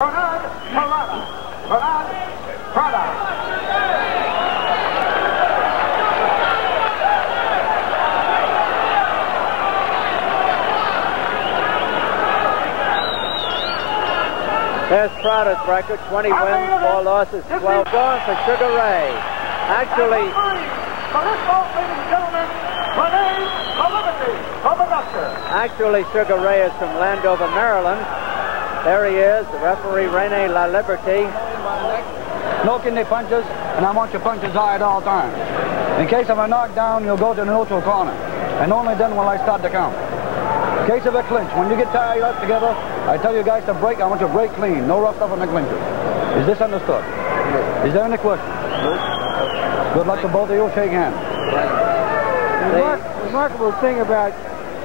Leonard, Prada. There's Prada's record, 20 wins, 4 losses, 12 gone for Sugar Ray. Actually, Sugar Ray is from Landover, Maryland. There he is, the referee, Rene La Liberty. No kidney punches, and I want your punches high at all times. In case of a knockdown, you'll go to the neutral corner, and only then will I start the count. In case of a clinch, when you get tied up together, I tell you guys to break. I want you to break clean. No rough stuff in the clinches. Is this understood? Is there any question? Good luck to both of you. Shake hands. The remarkable thing about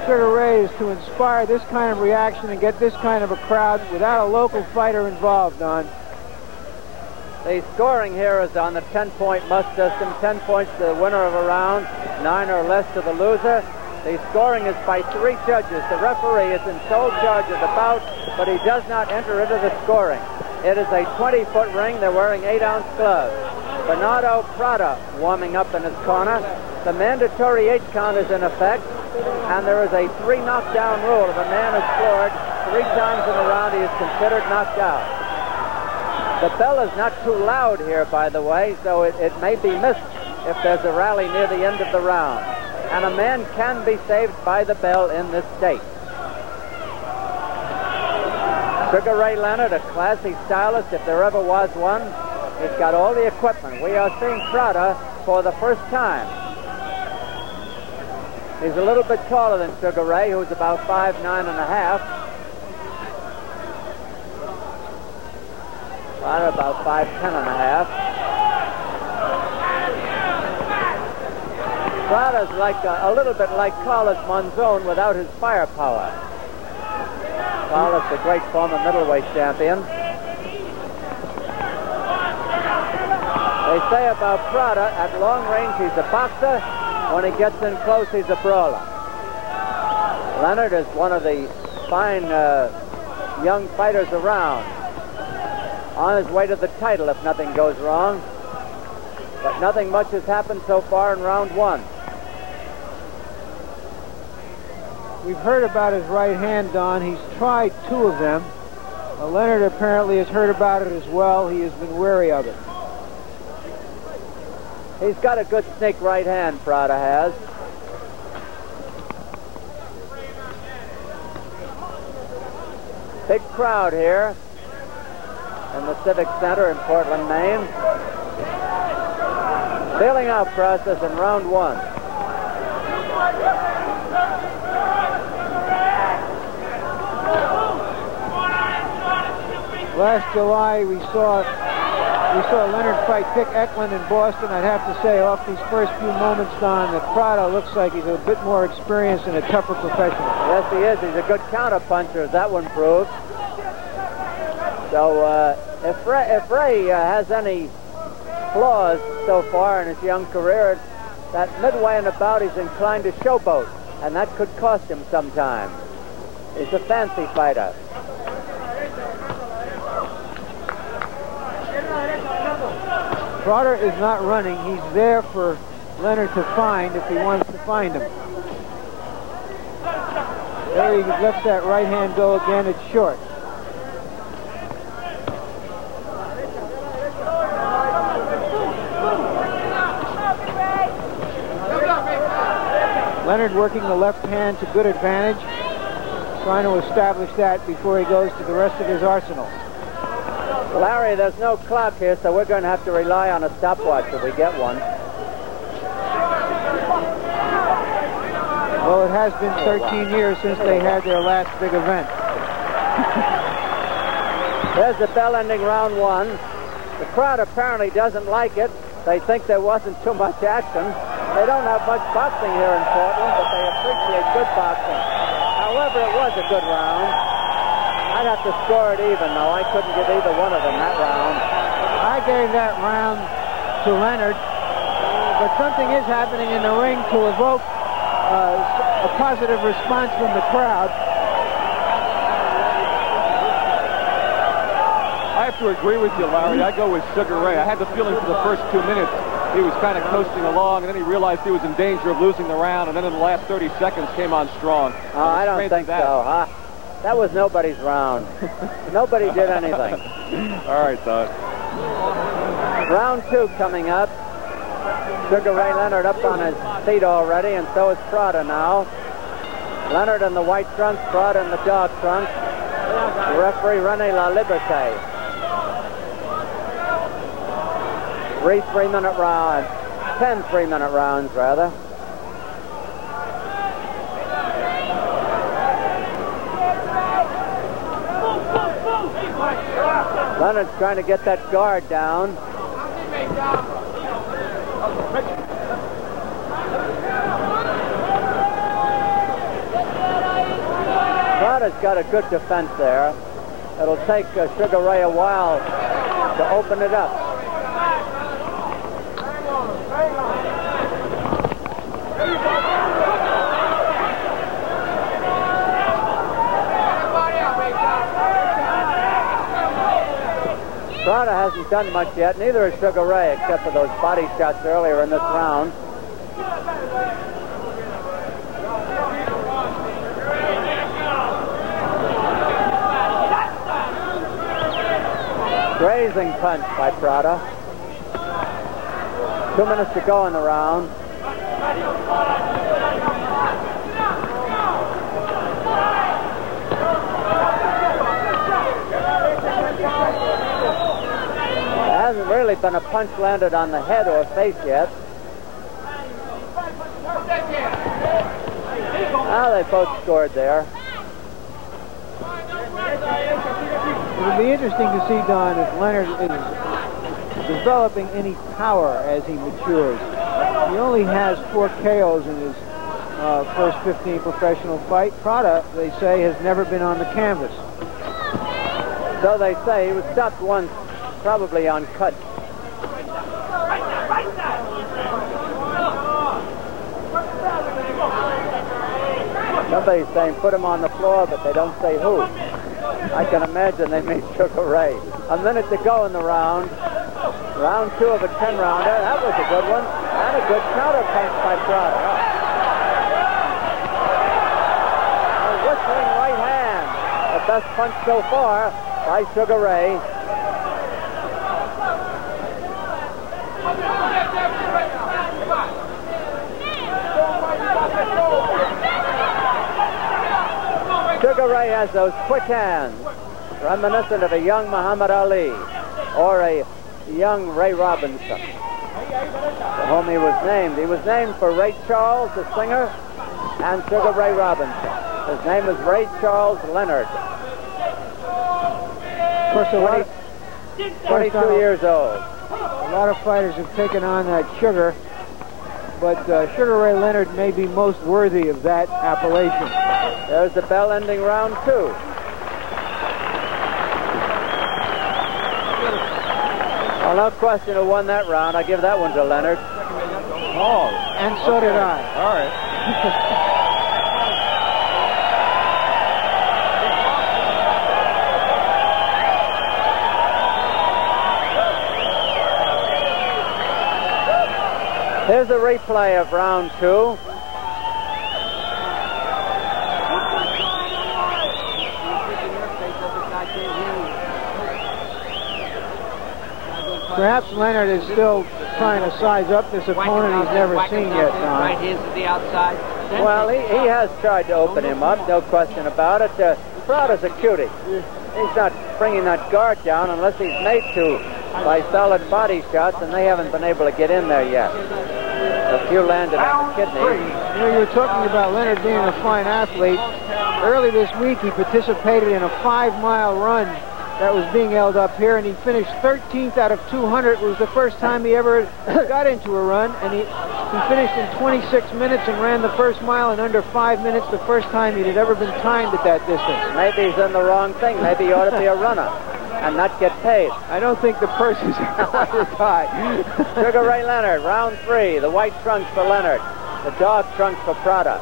Sugar Ray is to inspire this kind of reaction and get this kind of a crowd without a local fighter involved, Don. The scoring here is on the 10-point must system. 10 points to the winner of a round, 9 or less to the loser. The scoring is by 3 judges. The referee is in sole charge of the bout, but he does not enter into the scoring. It is a 20-foot ring. They're wearing 8-ounce gloves. Bernardo Prada warming up in his corner. The mandatory 8 count is in effect, and there is a 3 knockdown rule. If a man is floored 3 times in a round, he is considered knocked out. The bell is not too loud here, by the way, so it may be missed if there's a rally near the end of the round. And a man can be saved by the bell in this state. Sugar Ray Leonard, a classy stylist, if there ever was one. He's got all the equipment. We are seeing Prada for the first time. He's a little bit taller than Sugar Ray, who's about 5'9½". Prada about 5'10½". Prada's like a little bit like Carlos Monzon without his firepower. Carlos, the great former middleweight champion. They say about Prada, at long range he's a boxer. When he gets in close, he's a brawler. Leonard is one of the fine young fighters around. On his way to the title if nothing goes wrong. But nothing much has happened so far in round 1. We've heard about his right hand, Don. He's tried 2 of them. Leonard apparently has heard about it as well. He has been wary of it. He's got a good snake right hand, Prada has. Big crowd here in the Civic Center in Portland, Maine. Feeling out process in round 1. Last July, we saw Leonard fight Dick Eklund in Boston. I'd have to say, off these first few moments, Don, that Prada looks like he's a bit more experienced and a tougher professional. Yes, he is. He's a good counter-puncher, as that one proved. So, if Ray has any flaws so far in his young career, that midway in the bout he's inclined to showboat, and that could cost him sometime. He's a fancy fighter. Prada is not running. He's there for Leonard to find if he wants to find him. There he lets that right hand go again. It's short. Leonard working the left hand to good advantage, trying to establish that before he goes to the rest of his arsenal. Larry, there's no clock here, so we're going to have to rely on a stopwatch if we get one. Well, it has been 13 years since they had their last big event. There's the bell ending round 1. The crowd apparently doesn't like it. They think there wasn't too much action. They don't have much boxing here in Portland, but they appreciate good boxing. However, it was a good round. I'd have to score it even, though. I couldn't give either one of them that round. I gave that round to Leonard, but something is happening in the ring to evoke a positive response from the crowd. have to agree with you, Larry. I go with Sugar Ray. I had the feeling for the first 2 minutes he was kind of coasting along, and then he realized he was in danger of losing the round, and then in the last 30 seconds came on strong. I don't think so, huh? That was nobody's round. Nobody did anything. All right, Todd. Round 2 coming up. Sugar Ray Leonard up on his feet already, and so is Prada now. Leonard in the white trunks, Prada in the dark trunks. The referee, René La Liberté. 3 3-minute rounds. 10 3-minute rounds, rather. Leonard's trying to get that guard down. Prada's got a good defense there. It'll take Sugar Ray a while to open it up. Prada hasn't done much yet, neither has Sugar Ray, except for those body shots earlier in this round. Grazing punch by Prada. 2 minutes to go in the round. There hasn't really been a punch landed on the head or face yet. Well, they both scored there. It'll be interesting to see, Don, if Leonard is developing any power as he matures. He only has 4 KOs in his first 15 professional fight. Prada, they say, has never been on the canvas. So they say. He was stopped once, probably on cut. Somebody's saying put him on the floor, but they don't say who. I can imagine they mean Sugar Ray. A minute to go in the round. Round 2 of a 10-rounder. That was a good one. And a good counter punch by Prada. A whistling right hand. The best punch so far by Sugar Ray. Sugar Ray has those quick hands, reminiscent of a young Muhammad Ali or a young Ray Robinson, for whom he was named. He was named for Ray Charles, the singer, and Sugar Ray Robinson. His name is Ray Charles Leonard. Of course, 22 years old. A lot of fighters have taken on that Sugar, but Sugar Ray Leonard may be most worthy of that appellation. There's the bell ending round 2. Well, no question who won that round. I give that one to Leonard. Oh, and so did I. All right. Here's a replay of round 2. Perhaps Leonard is still trying to size up this opponent he's never seen yet, Don. Right hands to the outside. Well, he has tried to open him up, no question about it. Prada's a cutie. He's not bringing that guard down unless he's made to by solid body shots, and they haven't been able to get in there yet. A few landed on the kidney. You know, you were talking about Leonard being a fine athlete. Early this week, he participated in a 5-mile run that was being held up here, and he finished 13th out of 200. It was the first time he ever got into a run, and he finished in 26 minutes and ran the first mile in under 5 minutes, the first time he had ever been timed at that distance. Maybe he's in the wrong thing. Maybe he ought to be a runner and not get paid. I don't think the purses are high. Sugar Ray Leonard, round 3. The white trunks for Leonard. The dark trunks for Prada.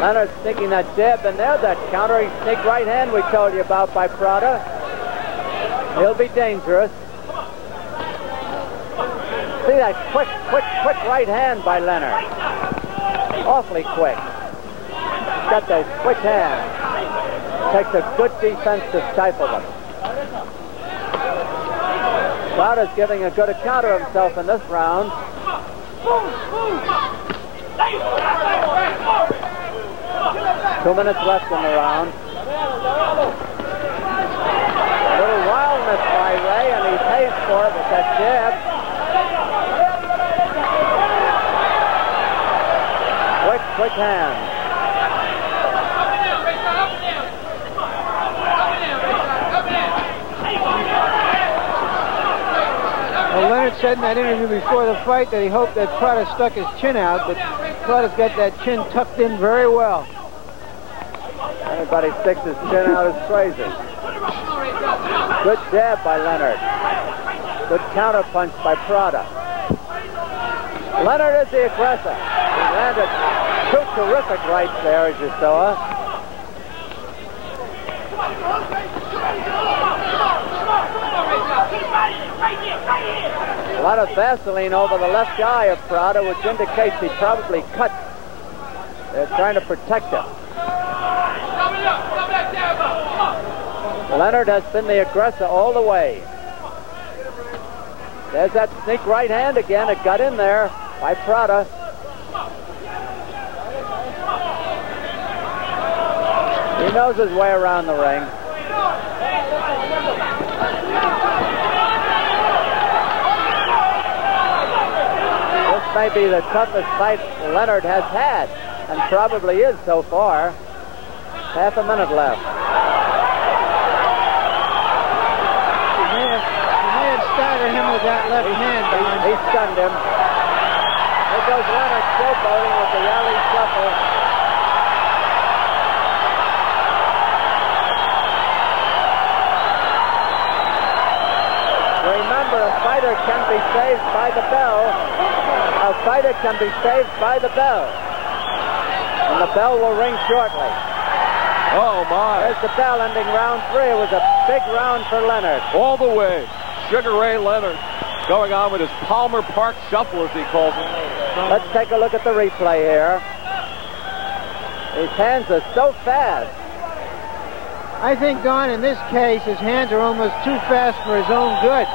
Leonard sneaking that jab, and there's that countering sneak right hand we told you about by Prada. He'll be dangerous. See that quick right hand by Leonard. Awfully quick. Got those quick hands. Takes a good defense to stifle them. Prada's giving a good account of himself in this round. 2 minutes left in the round. A little wildness by Ray, and he pays for it with that jab. Quick hand. Well, Leonard said in that interview before the fight that he hoped that Prada stuck his chin out, but Prada's got that chin tucked in very well. Anybody sticks his chin out is crazy. Good jab by Leonard. Good counter punch by Prada. Leonard is the aggressor. He landed 2 terrific rights there, as you saw. A lot of Vaseline over the left eye of Prada, which indicates he probably cut. They're trying to protect him. Leonard has been the aggressor all the way. There's that sneak right hand again. It got in there by Prada. He knows his way around the ring. This may be the toughest fight Leonard has had, and probably is so far. Half a minute left. Staggered him with that left hand. He stunned him. There goes Leonard showboating with the alley shuffle. Remember, a fighter can be saved by the bell. A fighter can be saved by the bell. And the bell will ring shortly. Oh, my. There's the bell ending round 3. It was a big round for Leonard. All the way. Sugar Ray Leonard going on with his Palmer Park shuffle, as he calls it. Let's take a look at the replay here. His hands are so fast. I think, Don, in this case, his hands are almost too fast for his own good.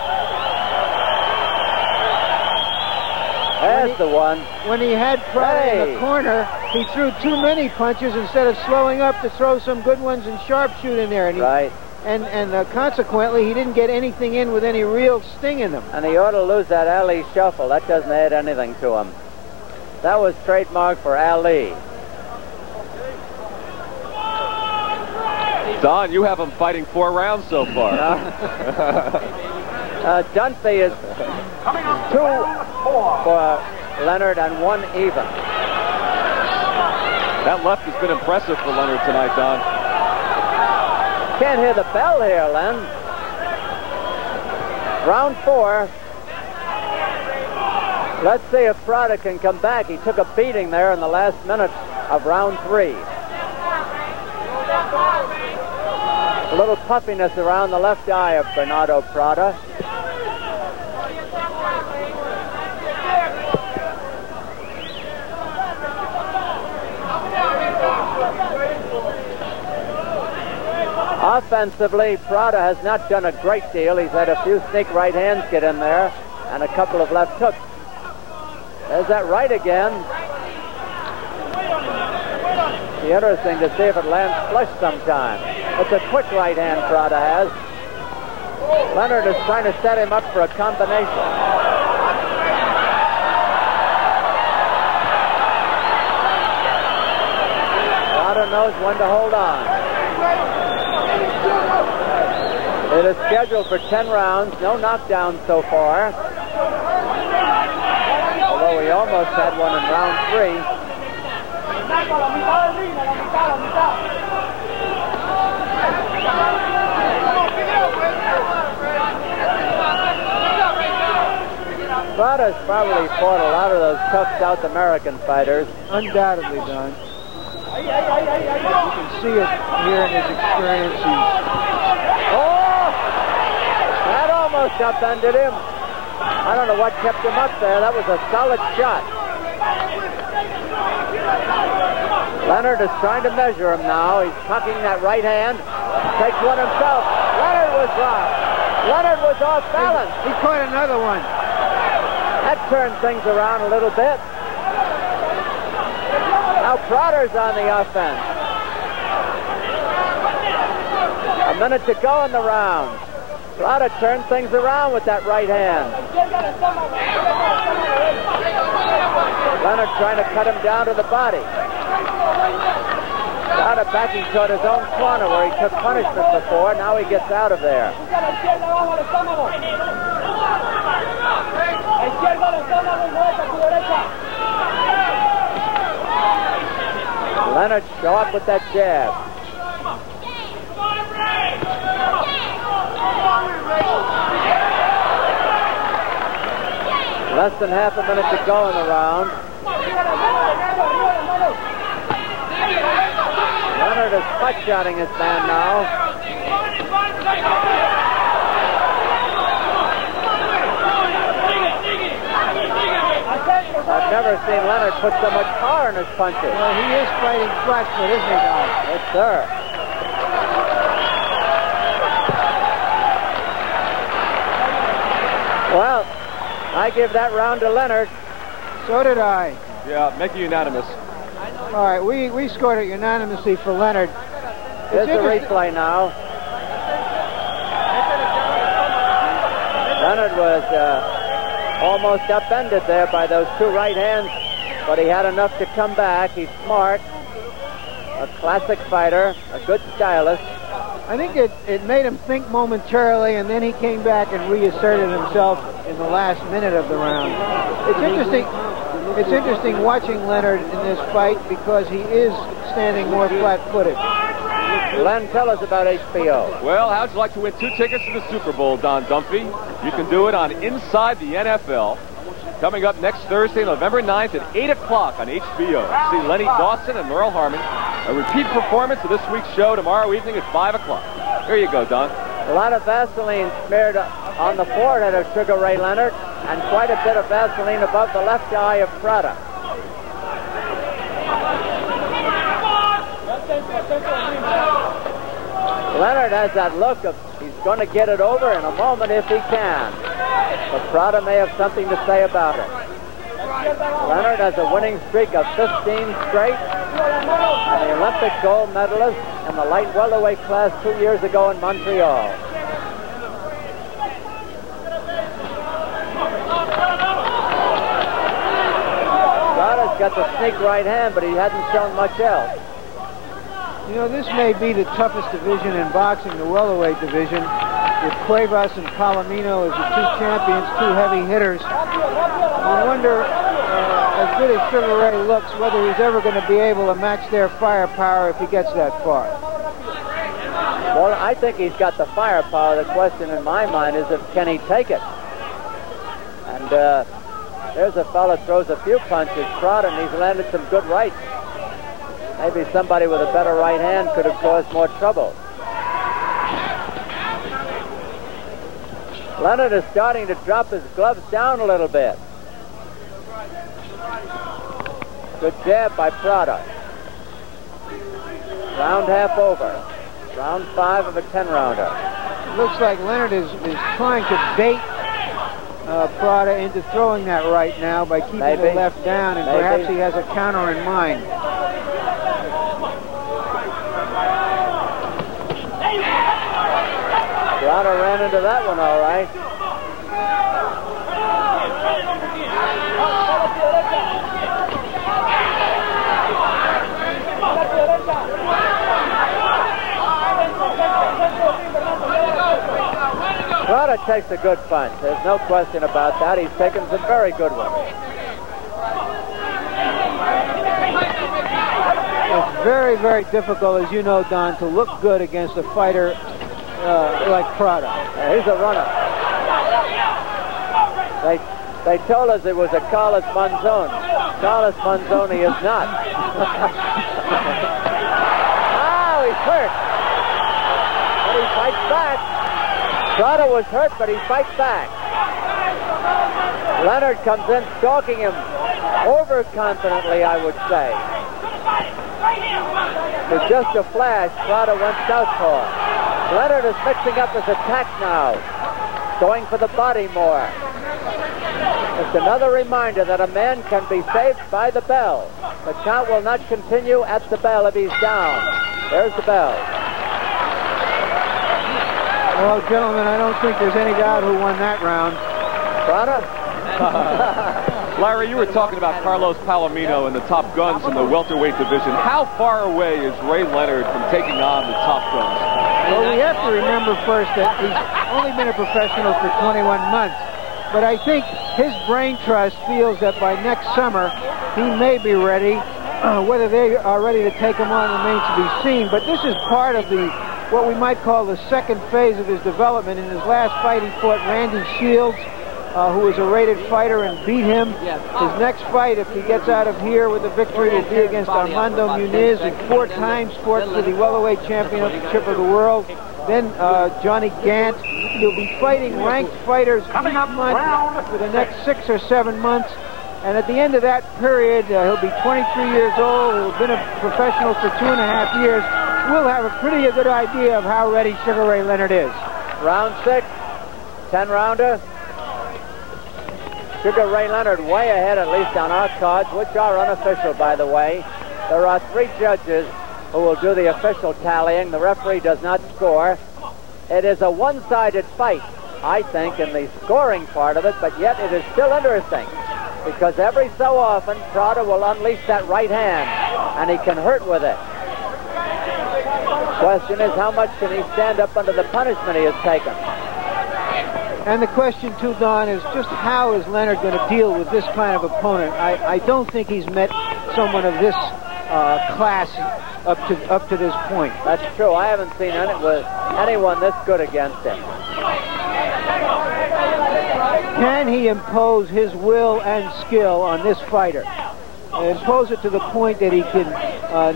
There's the one. When he had Prada in the corner, he threw too many punches instead of slowing up to throw some good ones and sharpshoot in there. And right. And consequently, he didn't get anything in with any real sting in them. And he ought to lose that alley shuffle. That doesn't add anything to him. That was trademark for Ali. Don, you have him fighting 4 rounds so far. Dunphy is 2 for Leonard and 1 even. That left has been impressive for Leonard tonight, Don. Can't hear the bell here, Len. Round 4. Let's see if Prada can come back. He took a beating there in the last minute of round 3. A little puffiness around the left eye of Bernardo Prada. Offensively, Prada has not done a great deal. He's had a few sneak right hands get in there and a couple of left hooks. There's that right again. It'll be interesting to see if it lands flush sometime. It's a quick right hand Prada has. Leonard is trying to set him up for a combination. Prada knows when to hold on. It is scheduled for 10 rounds, no knockdowns so far. Although we almost had one in round 3. Prada's probably fought a lot of those tough South American fighters. Undoubtedly, Don. You can see it here in his experience. Oh! That almost upended him. I don't know what kept him up there. That was a solid shot. Leonard is trying to measure him now. He's cocking that right hand. Takes one himself. Leonard was dropped. Leonard was off balance. He caught another one. That turned things around a little bit. Now Prada's on the offense. A minute to go in the round. Prada turned things around with that right hand. Leonard trying to cut him down to the body. Prada backing toward his own corner where he took punishment before. Now he gets out of there. Leonard show up with that jab. Less than half a minute to go in the round. Leonard is butt-shotting his man now. I've never seen Leonard put so much power in his punches. Well, he is fighting flat-foot, isn't he, Don? Yes, sir. Well, I give that round to Leonard. So did I. Yeah, make it unanimous. All right, we scored it unanimously for Leonard. Here's the replay now. Leonard was almost upended there by those two right hands, but he had enough to come back. He's smart, a classic fighter, a good stylist. I think it made him think momentarily, and then he came back and reasserted himself in the last minute of the round. It's interesting. It's interesting watching Leonard in this fight because he is standing more flat-footed. Len, tell us about HBO. Well, how'd you like to win 2 tickets to the Super Bowl, Don Dumphy? You can do it on Inside the NFL. Coming up next Thursday, November 9th at 8 o'clock on HBO. See Lenny Dawson and Merle Harmon. A repeat performance of this week's show tomorrow evening at 5 o'clock. Here you go, Don. A lot of Vaseline smeared on the forehead of Sugar Ray Leonard, and quite a bit of Vaseline above the left eye of Prada. Leonard has that look of he's going to get it over in a moment if he can. But Prada may have something to say about it. Leonard has a winning streak of 15 straight, and the Olympic gold medalist in the light welterweight class 2 years ago in Montreal. Prada's got the sneak right hand, but he hasn't shown much else. You know, this may be the toughest division in boxing, the welterweight division, with Cuevas and Palomino as the two champions, two heavy hitters. I wonder, as good as Sugar Ray looks, whether he's ever going to be able to match their firepower if he gets that far. Well, I think he's got the firepower. The question in my mind is can he take it? And there's a fellow throws a few punches, Prada, and he's landed some good rights. Maybe somebody with a better right hand could have caused more trouble. Leonard is starting to drop his gloves down a little bit. Good jab by Prada. Round half over. Round 5 of a 10-rounder. Looks like Leonard is trying to bait Prada into throwing that right now by keeping the left down, and perhaps he has a counter in mind. Prada ran into that one all right. Prada takes a good punch. There's no question about that. He's taken some very good ones. It's very, very difficult, as you know, Don, to look good against a fighter like Prada. He's a runner. They told us it was a Carlos Monzon. Carlos Monzoni is not. Oh, he's hurt. But he fights back. Prada was hurt, but he fights back. Leonard comes in stalking him overconfidently, I would say. With just a flash, Prada went southpaw. Leonard is mixing up his attack now, going for the body more. It's another reminder that a man can be saved by the bell. The count will not continue at the bell if he's down. There's the bell. Well, gentlemen, I don't think there's any doubt who won that round. Prada? Larry, you were talking about Carlos Palomino and the top guns in the welterweight division. How far away is Ray Leonard from taking on the top guns? Well, we have to remember first that he's only been a professional for 21 months. But I think his brain trust feels that by next summer, he may be ready. Whether they are ready to take him on remains to be seen. But this is part of what we might call the second phase of his development. In his last fight, he fought Randy Shields, who was a rated fighter, and beat him. His next fight, if he gets out of here with a victory, will be against Armando Muniz, who 4 times fought for the welterweight championship of the world. Then Johnny Gant. He'll be fighting ranked fighters each month for the next 6 or 7 months. And at the end of that period, he'll be 23 years old. He'll have been a professional for 2.5 years. We'll have a pretty good idea of how ready Sugar Ray Leonard is. Round 6, 10-rounder. Sugar Ray Leonard way ahead, at least on our cards, which are unofficial, by the way. There are 3 judges who will do the official tallying. The referee does not score. It is a one-sided fight, I think, in the scoring part of it, but yet it is still interesting because every so often Prada will unleash that right hand, and he can hurt with it. Question is, how much can he stand up under the punishment he has taken? And the question, too, Don, is just how is Leonard going to deal with this kind of opponent? I don't think he's met someone of this class up to this point. That's true. I haven't seen anyone this good against him. Can he impose his will and skill on this fighter? Impose it to the point that he can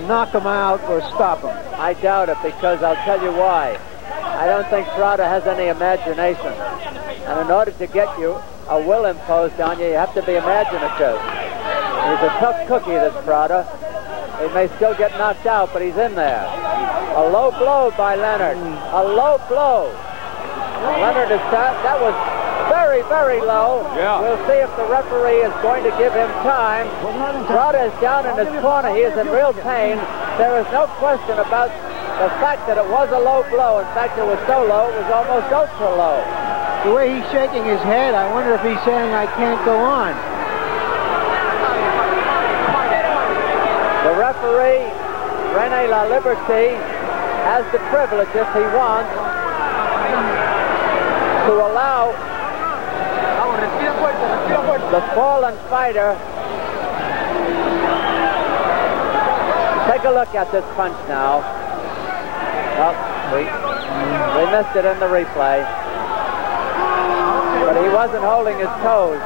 knock him out or stop him? I doubt it, because I'll tell you why. I don't think Prada has any imagination. And in order to get you a will imposed on you, you have to be imaginative. He's a tough cookie, this Prada. He may still get knocked out, but he's in there. A low blow by Leonard. A low blow. Leonard is that was very, very low. Yeah. We'll see if the referee is going to give him time. Prada is down in his corner. He is in real pain. There is no question about the fact that it was a low blow. In fact, it was so low, it was almost ultra low. The way he's shaking his head, I wonder if he's saying, I can't go on. The referee, Rene La Liberté, has the privilege, if he wants, to allow the fallen fighter. Take a look at this punch now. Oh, we missed it in the replay. But he wasn't holding his toes.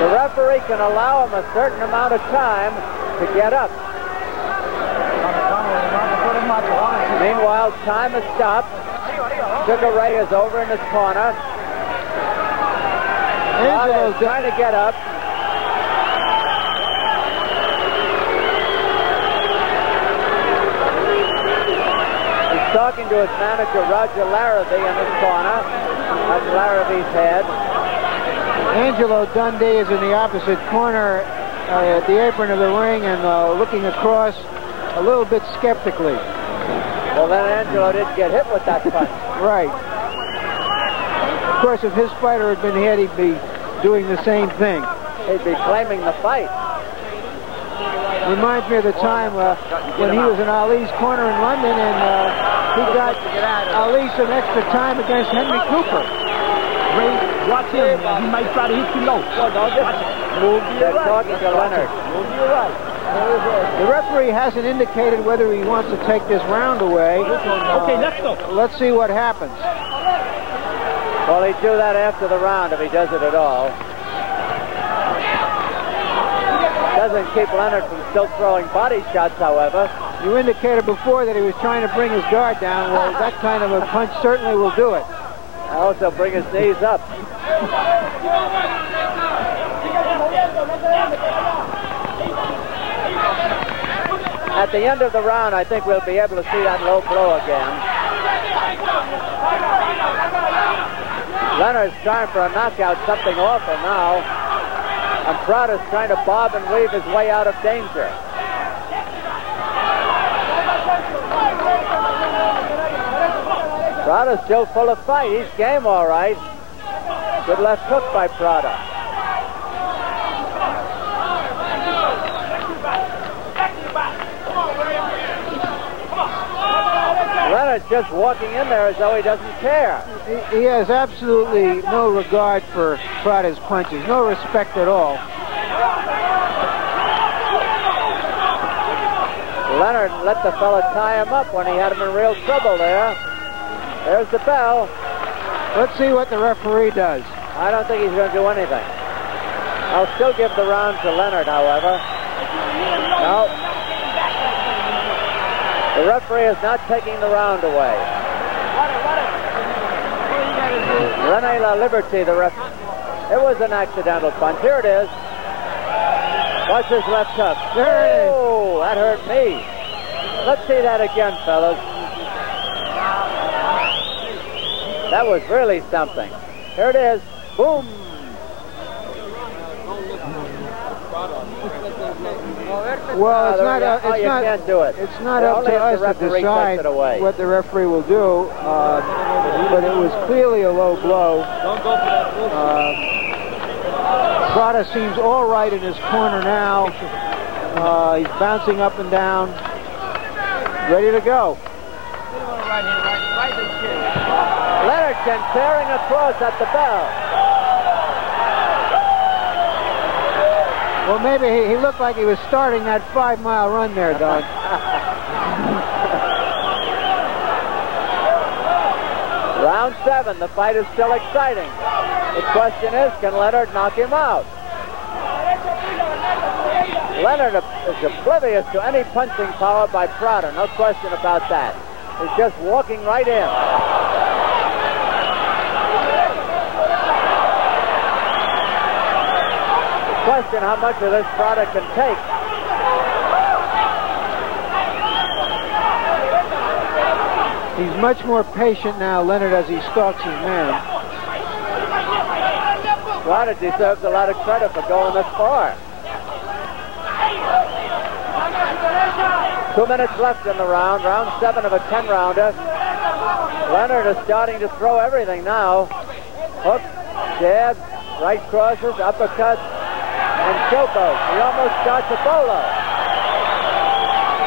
The referee can allow him a certain amount of time to get up. Meanwhile, time has stopped. Sugar Ray is over in his corner. Angelo's trying to get up. He's talking to his manager, Roger Larrabee, in his corner. That's Larrabee's head. Angelo Dundee is in the opposite corner at the apron of the ring and looking across a little bit skeptically. Well, then Angelo didn't get hit with that punch. Right. Of course, if his fighter had been hit, he'd be doing the same thing. He'd be claiming the fight. Reminds me of the time when he was in Ali's corner in London, and he got Ali some extra time against Henry Cooper. Ray, watch him. He might try to hit you low. Move to your right. Talking to Leonard. Move to your right. The referee hasn't indicated whether he wants to take this round away. Okay, let's go. Let's see what happens. Well, he'd do that after the round if he does it at all. Doesn't keep Leonard from still throwing body shots, however. You indicated before that he was trying to bring his guard down. Well, that kind of a punch certainly will do it. Also bring his knees up. At the end of the round, I think we'll be able to see that low blow again. Leonard's trying for a knockout, something awful now. And Prada's trying to bob and weave his way out of danger. Prada's still full of fight. He's game all right. Good left hook by Prada. Leonard's just walking in there as though he doesn't care. He has absolutely no regard for Prada's punches, no respect at all. Leonard let the fella tie him up when he had him in real trouble there. There's the bell. Let's see what the referee does. I don't think he's going to do anything. I'll still give the round to Leonard, however. No. The referee is not taking the round away. Rene La Liberté, the ref. It was an accidental punch. Here it is. Watch his left hook. There it is. Oh, that hurt me. Let's see that again, fellas. That was really something. Here it is. Boom. Well, it's not. You can't do it. It's not up to us to decide what the referee will do. But it was clearly a low blow. Prada seems all right in his corner now. He's bouncing up and down, ready to go. Leonard tearing across at the bell. Well, maybe he looked like he was starting that 5-mile run there, Don. Round 7. The fight is still exciting. The question is, can Leonard knock him out? Leonard is oblivious to any punching power by Prada. No question about that. He's just walking right in. Question how much of this Prada can take. He's much more patient now, Leonard, as he stalks his man. Prada deserves a lot of credit for going this far. 2 minutes left in the round. Round 7 of a 10-rounder. Leonard is starting to throw everything now. Hook, jab, right crosses, uppercuts, and showboat. He almost starts a bolo.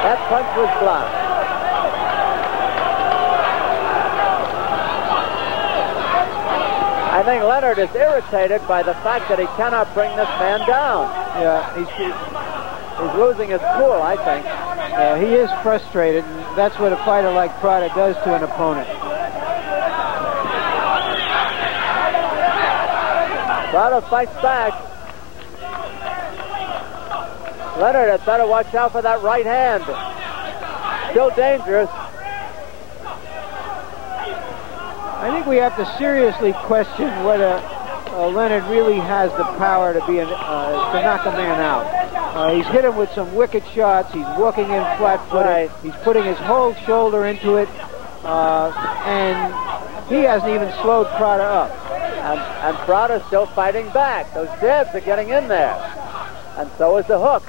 That punch was blocked. I think Leonard is irritated by the fact that he cannot bring this man down. Yeah, he's losing his cool, I think. He is frustrated, and that's what a fighter like Prada does to an opponent. Prada fights back. Leonard had better watch out for that right hand. Still dangerous. I think we have to seriously question whether Leonard really has the power to knock a man out. He's hit him with some wicked shots. He's walking in flat-footed. Right. He's putting his whole shoulder into it, and he hasn't even slowed Prada up. And Prada's still fighting back. Those jabs are getting in there. And so is the hook.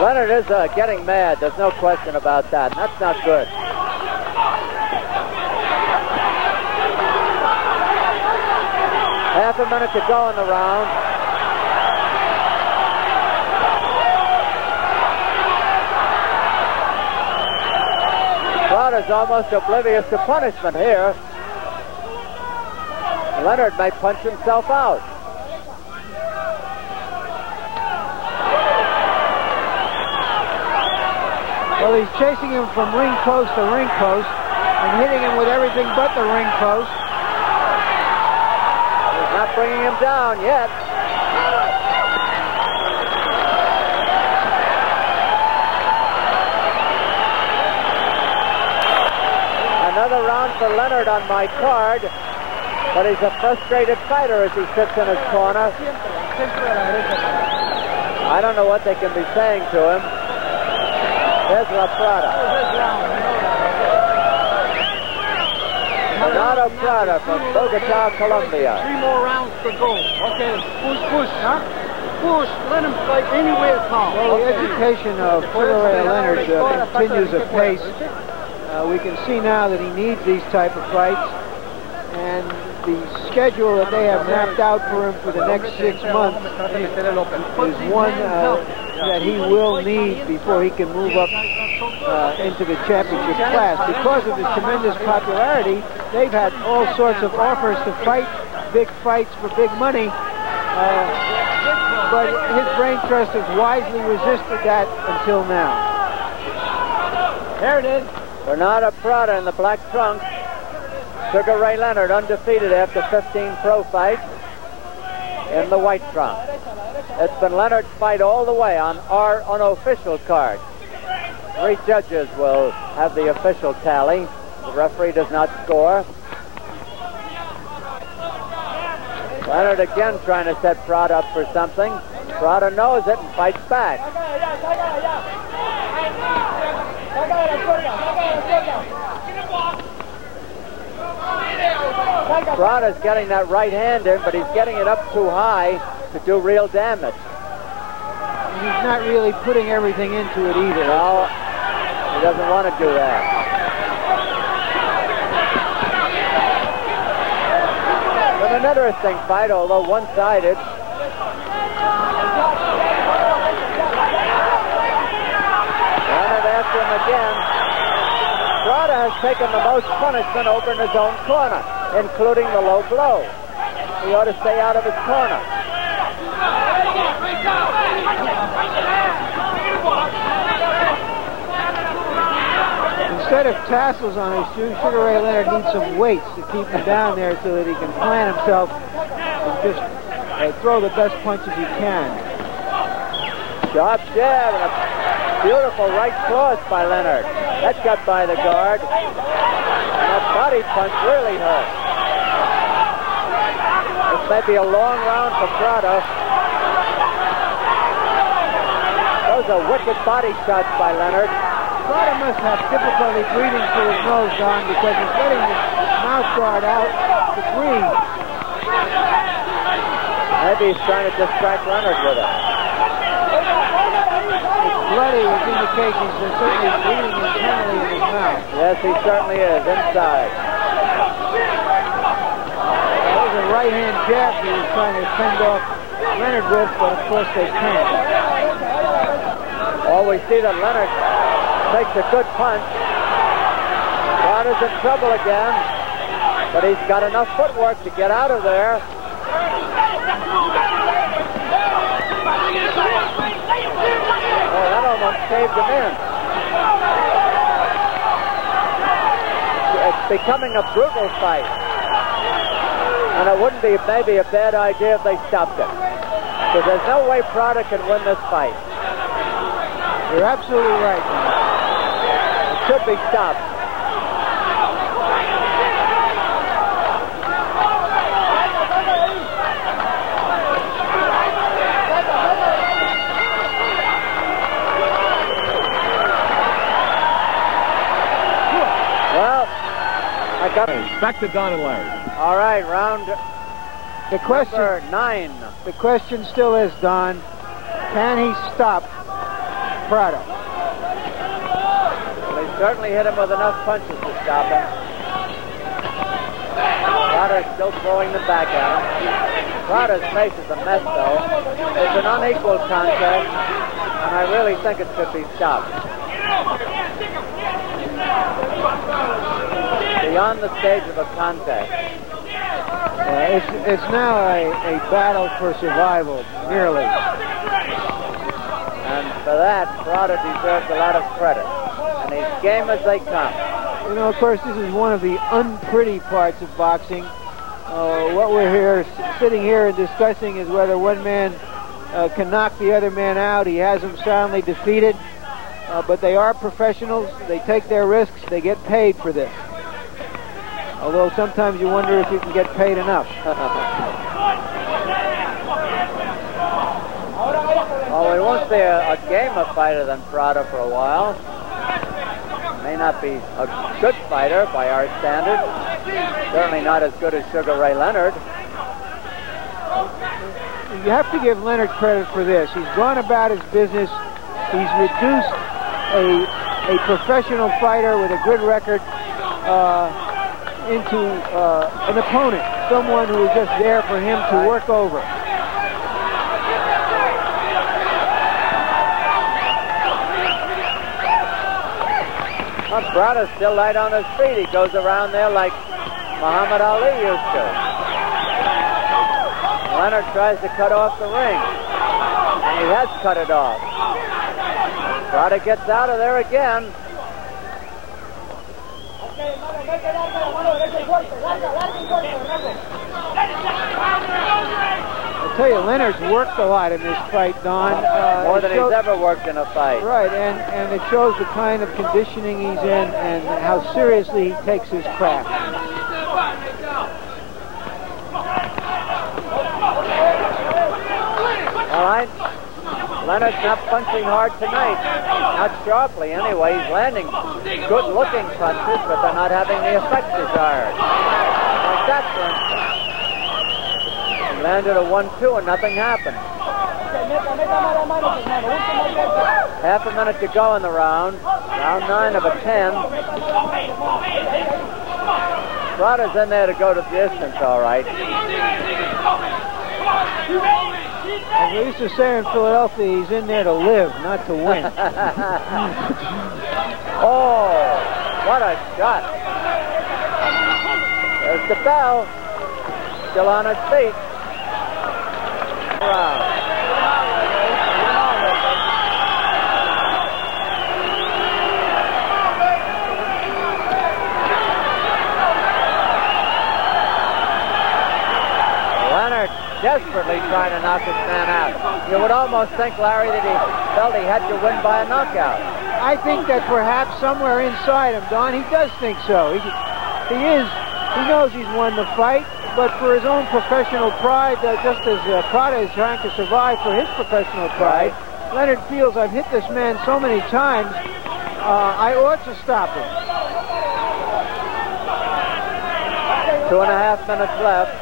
Leonard is getting mad. There's no question about that. And that's not good. Half a minute to go in the round. Prada's almost oblivious to punishment here. Leonard may punch himself out. Well, he's chasing him from ring post to ring post. and hitting him with everything but the ring post. He's not bringing him down yet. Another round for Leonard on my card, but he's a frustrated fighter as he sits in his corner. I don't know what they can be saying to him. There's La Prada. Leonard Prada from Bogota, Colombia. 3 more rounds to go. Okay, push, huh? Push, let him fight anywhere come. Well, the education of Sugar Ray Leonard continues apace. We can see now that he needs these type of fights, and the schedule that they have mapped out for him for the next 6 months is one that he will need before he can move up into the championship class. Because of his tremendous popularity, they've had all sorts of offers to fight big fights for big money, but his brain trust has wisely resisted that until now. There it is. Bernardo Prada in the black trunks. Sugar Ray Leonard undefeated after 15 pro fights in the white trunks. It's been Leonard's fight all the way on our unofficial card. 3 judges will have the official tally. The referee does not score. Leonard again trying to set Prada up for something. Prada knows it and fights back. Prada's getting that right hand in, but he's getting it up too high to do real damage. He's not really putting everything into it either. No, he doesn't want to do that. But an interesting fight, although one-sided. Leonard after him again. Prada has taken the most punishment over in his own corner, including the low blow. He ought to stay out of his corner. Instead of tassels on his shoes, Sugar Ray Leonard needs some weights to keep him down there so that he can plant himself and just throw the best punches he can. Sharp jab and a beautiful right cross by Leonard. That got by the guard. And that body punch really hurt. This may be a long round for Prada. Those are wicked body shots by Leonard. Prada must have difficulty breathing through his nose, Don, because he's letting his mouth guard out to breathe. Maybe he's trying to distract Leonard with it. It's bloody, which indicates he's certainly breathing internally in his mouth. Yes, he certainly is, inside. Those are right-hand jabs he was trying to fend off Leonard with, but of course they can't. Oh, we see that Leonard takes a good punch. Prada's in trouble again, but he's got enough footwork to get out of there. Oh, that almost caved him in. It's becoming a brutal fight. And it wouldn't be maybe a bad idea if they stopped it. Because there's no way Prada can win this fight. You're absolutely right, man. It should be stopped. Back to Don and Larry. All right, round The question, number 9. the question still is, Don, can he stop Prada? Well, they certainly hit him with enough punches to stop him. Prada's still throwing them back at him. Prada's face is a mess, though. It's an unequal contest, and I really think it should be stopped. Beyond the stage of a contest. It's now a battle for survival, merely. And for that, Prada deserves a lot of credit. And he's game as they come. You know, of course, this is one of the unpretty parts of boxing. What we're sitting here and discussing is whether one man can knock the other man out. He has him soundly defeated. But they are professionals. They take their risks. They get paid for this. Although sometimes you wonder if you can get paid enough. Well, we won't see a gamer fighter than Prada for a while. May not be a good fighter by our standards. Certainly not as good as Sugar Ray Leonard. You have to give Leonard credit for this. He's gone about his business. He's reduced a professional fighter with a good record into an opponent, someone who is just there for him to work over. Well, Prada's still light on his feet. He goes around there like Muhammad Ali used to. Leonard tries to cut off the ring. And he has cut it off. Prada gets out of there again. I'll tell you, Leonard's worked a lot in this fight, Don. More than he's ever worked in a fight. Right, and it shows the kind of conditioning he's in and how seriously he takes his craft. All right. Leonard's not punching hard tonight. Not sharply, anyway. He's landing good-looking punches, but they're not having the effect desired. Like that, for instance. He landed a 1-2 and nothing happened. Half a minute to go in the round. Round 9 of a 10. Prada's in there to go to distance, all right. As we used to say in Philadelphia, he's in there to live, not to win. Oh, what a shot. There's the bell. Still on his feet. Round. Desperately trying to knock this man out. You would almost think, Larry, that he felt he had to win by a knockout. I think that perhaps somewhere inside him, Don, he does think so. He knows he's won the fight, but for his own professional pride, just as Prada is trying to survive for his professional pride, Leonard feels, I've hit this man so many times, I ought to stop him. 2.5 minutes left.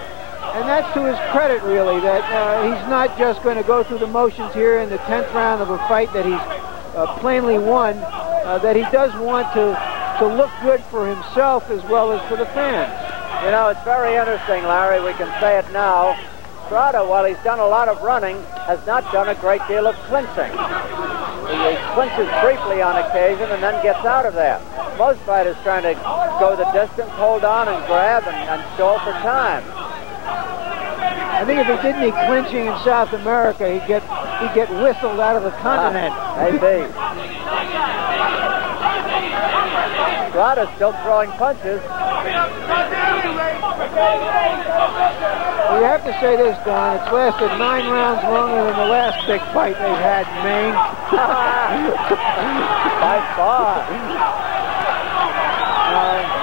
And that's to his credit, really, that he's not just going to go through the motions here in the 10th round of a fight that he's plainly won, that he does want to look good for himself as well as for the fans. You know, it's very interesting, Larry, we can say it now. Prada, while he's done a lot of running, has not done a great deal of clinching. He clinches briefly on occasion and then gets out of there. Most fighters trying to go the distance, hold on and grab and stall for time. I think if he did any clinching in South America, he'd get whistled out of the continent. Maybe. Prada's still throwing punches. Well, you have to say this, Don. It's lasted 9 rounds longer than the last big fight they've had in Maine. By far.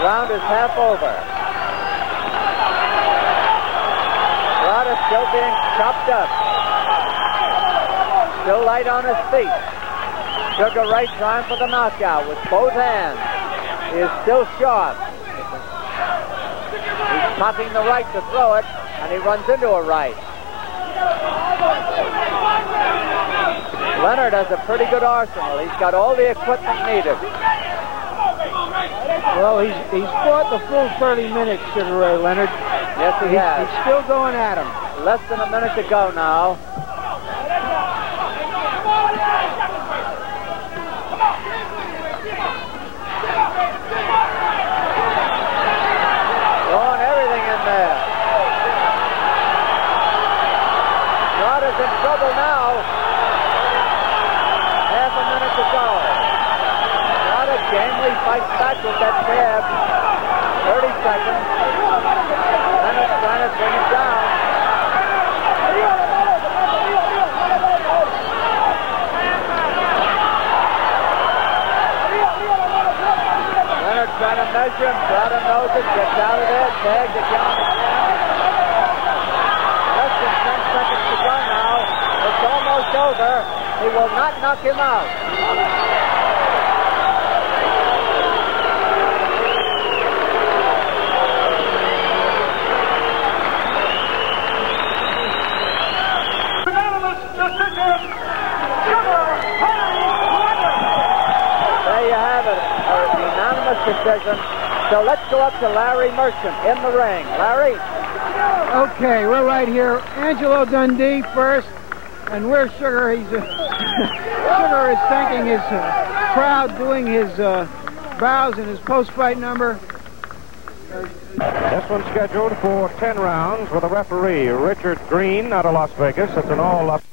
Round is half over. Prada still being chopped up. Still light on his feet. Sugar Ray trying for the knockout with both hands. He is still sharp. He's cocking the right to throw it, and he runs into a right. Leonard has a pretty good arsenal. He's got all the equipment needed. Well, he's fought the full 30 minutes, Sugar Ray Leonard. Yes, he has. He's still going at him. Less than a minute to go now. Throwing everything in there. Prada's in trouble now. Half a minute to go. Prada gamely fights back with that jab. him. Prada knows it, gets out of there, tagged again. Less than 10 seconds to go now. It's almost over. He will not knock him out. There you have it, a unanimous decision. So let's go up to Larry Merchant in the ring. Larry? Okay, we're right here. Angelo Dundee first, and where's Sugar? He's Sugar is thanking his crowd, doing his bows and his post-fight number. This one's scheduled for 10 rounds with a referee, Richard Green, out of Las Vegas. It's an all-up.